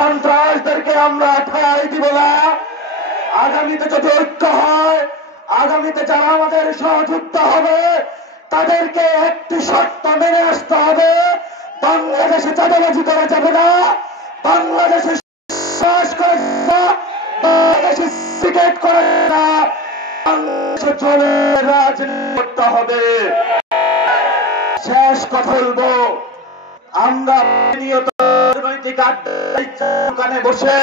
সন্ত্রাসদেরকে আমরা ঠাঁই দিব না। আগামীতে যদি ঐক্য হয়, আগামীতে যারা আমাদের সহযুক্ত হবে তাদেরকে একটি শর্ত মেনে আসতে হবে, বাংলাদেশে চাঁদাবাজি করা যাবে না, বাংলাদেশে শ্বাস করা যাবে না, বাংলাদেশে সিগারেট করা যাবে না, বাংলাদেশে চলে রাজনীতি করতে হবে। শেষ কথা বলবো, আমরা নিয়ত রাজনৈতিক দোকানে বসে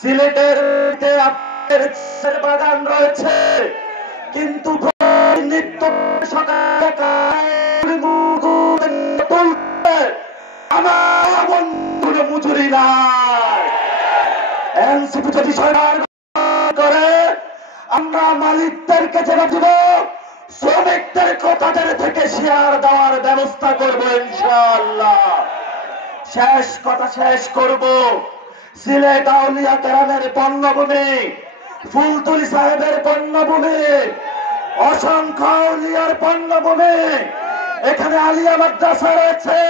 সিলেটের আপনার বাগান রয়েছে, কিন্তু নিত্য সকালে আমার বন্ধুর মজুরি নাই। এনসিপি যদি সরকার করে আমরা মালিকদেরকে জবাব দিব, শ্রমিকদেরকে তাদের থেকে শেয়ার দেওয়ার ব্যবস্থা করবো ইনশাআল্লাহ। শেষ কথা শেষ করব, সিলেট আউলিয়া কেরামের পণ্যভূমি, ফুলতুলি সাহেবের পণ্যভূমি, অসংখ্য আউলিয়ার পণ্যভূমি। এখানে আলিয়া মাদ্রাসা রয়েছে,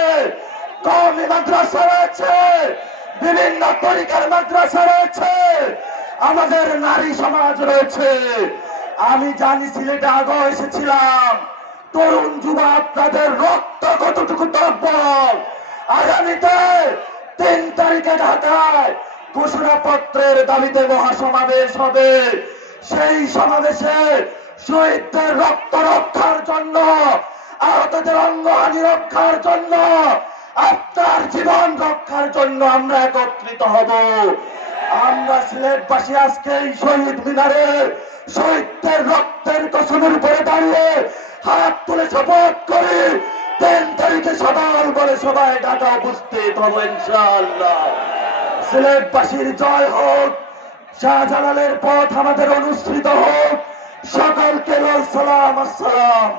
কওমি মাদ্রাসা রয়েছে, বিভিন্ন তরিকার মাদ্রাসা রয়েছে, আমাদের নারী সমাজ রয়েছে। আমি জানি সিলেটে আগে এসেছিলাম, তরুণ যুবা আপনাদের রক্ত কতটুকু তৎপর। আগামীতে 3 তারিখে ঢাকায় ঘোষণাপত্রের দাবিতে মহাসমাবেশ হবে। সেই সমাবেশে শহীদদের রক্ত রক্ষার জন্য, আহতদের অঙ্গহানি রক্ষার জন্য, আপনার জীবন রক্ষার জন্য আমরা একত্রিত হব। আমরা সিলেটবাসী আজকে এই শহীদ মিনারে শহীদদের রক্তের কসমের উপরে দাঁড়িয়ে হাত তুলে শপথ করি 3 তারিখে সকাল বলে সবাই ঢাকা উপস্থিত হব ইনশাআল্লাহ। সিলেটবাসীর জয় হোক, শাহজালালের পথ আমাদের অনুসৃত হোক। সকলকে সালাম, আসসালাম।